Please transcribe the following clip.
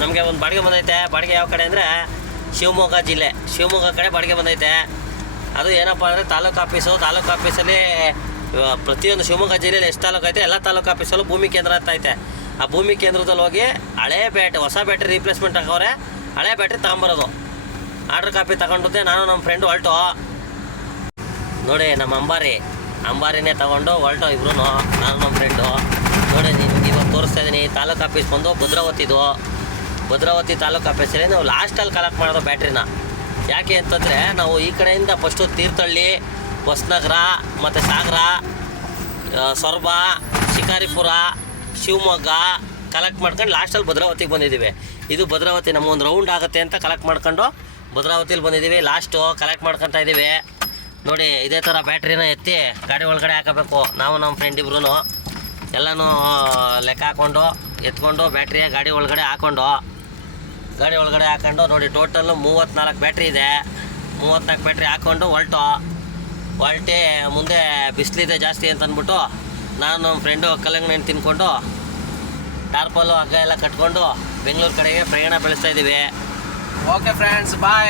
ನಮಗೆ ಒಂದು ಬಾಡಿಗೆ ಬಂದೈತೆ. ಬಾಡಿಗೆ ಯಾವ ಕಡೆ ಅಂದರೆ ಶಿವಮೊಗ್ಗ ಜಿಲ್ಲೆ, ಶಿವಮೊಗ್ಗ ಕಡೆ ಬಾಡಿಗೆ ಬಂದೈತೆ. ಅದು ಏನಪ್ಪ ಅಂದರೆ ತಾಲೂಕು ಆಫೀಸು. ತಾಲೂಕು ಆಫೀಸಲ್ಲಿ ಪ್ರತಿಯೊಂದು ಶಿವಮೊಗ್ಗ ಜಿಲ್ಲೆಯಲ್ಲಿ ಎಷ್ಟು ತಾಲೂಕು ಐತೆ ಎಲ್ಲ ತಾಲೂಕು ಆಫೀಸಲ್ಲೂ ಭೂಮಿ ಕೇಂದ್ರ ಅಂತ ಐತೆ. ಆ ಭೂಮಿ ಕೇಂದ್ರದಲ್ಲಿ ಹೋಗಿ ಹಳೆ ಬ್ಯಾಟ್ರಿ, ಹೊಸ ಬ್ಯಾಟ್ರಿ ರೀಪ್ಲೇಸ್ಮೆಂಟ್ ಹಾಕೋರೆ, ಹಳೆ ಬ್ಯಾಟ್ರಿ ತಗೊಂಬರೋದು. ಆರ್ಡ್ರ್ ಕಾಪಿ ತಗೊಂಡಿದ್ದೆ ನಾನು ನಮ್ಮ ಫ್ರೆಂಡು ಹೊಲ್ಟು ನೋಡಿ. ನಮ್ಮ ಅಂಬಾರಿನೇ ತಗೊಂಡು ಹೊಲ್ಟು ಇಬ್ರು, ನಾನು ನಮ್ಮ ಫ್ರೆಂಡು ನೋಡಿ. ನಿಮ್ಗೆ ಇವಾಗ ತೋರಿಸ್ತಾ ಇದ್ದೀನಿ. ತಾಲೂಕು ಆಫೀಸ್ ಬಂದು ಭದ್ರಾವತಿ ತಾಲೂಕು ಆಫೀಸಲ್ಲಿ ನಾವು ಲಾಸ್ಟಲ್ಲಿ ಕಲೆಕ್ಟ್ ಮಾಡೋದು ಬ್ಯಾಟ್ರಿನ. ಯಾಕೆ ಅಂತಂದರೆ ನಾವು ಈ ಕಡೆಯಿಂದ ಫಸ್ಟು ತೀರ್ಥಹಳ್ಳಿ, ಹೊಸನಗರ ಮತ್ತು ಸಾಗರ, ಸೊರಬ, ಶಿಕಾರಿಪುರ, ಶಿವಮೊಗ್ಗ ಕಲೆಕ್ಟ್ ಮಾಡ್ಕೊಂಡು ಲಾಸ್ಟಲ್ಲಿ ಭದ್ರಾವತಿಗೆ ಬಂದಿದ್ದೀವಿ. ಇದು ಭದ್ರಾವತಿ ನಮಗೊಂದು ರೌಂಡ್ ಆಗುತ್ತೆ ಅಂತ ಕಲೆಕ್ಟ್ ಮಾಡ್ಕೊಂಡು ಭದ್ರಾವತಿಲಿ ಬಂದಿದ್ದೀವಿ. ಲಾಸ್ಟು ಕಲೆಕ್ಟ್ ಮಾಡ್ಕೊತಾ ಇದ್ದೀವಿ ನೋಡಿ. ಇದೇ ಥರ ಬ್ಯಾಟ್ರಿನ ಎತ್ತಿ ಗಾಡಿ ಒಳಗಡೆ ಹಾಕಬೇಕು. ನಾವು ನಮ್ಮ ಫ್ರೆಂಡ್ ಇಬ್ರು ಎಲ್ಲನೂ ಲೆಕ್ಕ ಹಾಕ್ಕೊಂಡು ಎತ್ಕೊಂಡು ಬ್ಯಾಟ್ರಿಯ ಗಾಡಿ ಒಳಗಡೆ ಹಾಕ್ಕೊಂಡು ನೋಡಿ. ಟೋಟಲ್ಲು 34 ಬ್ಯಾಟ್ರಿ ಇದೆ. 34 ಬ್ಯಾಟ್ರಿ ಹಾಕ್ಕೊಂಡು ಹೊಲ್ಟೆ ಮುಂದೆ ಬಿಸಿಲಿದೆ ಜಾಸ್ತಿ ಅಂತ ಅಂದ್ಬಿಟ್ಟು ನಾನು ನಮ್ಮ ಫ್ರೆಂಡು ಕಲ್ಲಂಗಡಿ ತಿನ್ಕೊಂಡು ಟಾರ್ಪಲ್ಲು ಹಗ್ಗ ಎಲ್ಲ ಕಟ್ಕೊಂಡು ಬೆಂಗಳೂರು ಕಡೆಗೆ ಪ್ರಯಾಣ ಬೆಳೆಸ್ತಾ ಇದ್ದೀವಿ. ಓಕೆ ಫ್ರೆಂಡ್ಸ್, ಬಾಯ್.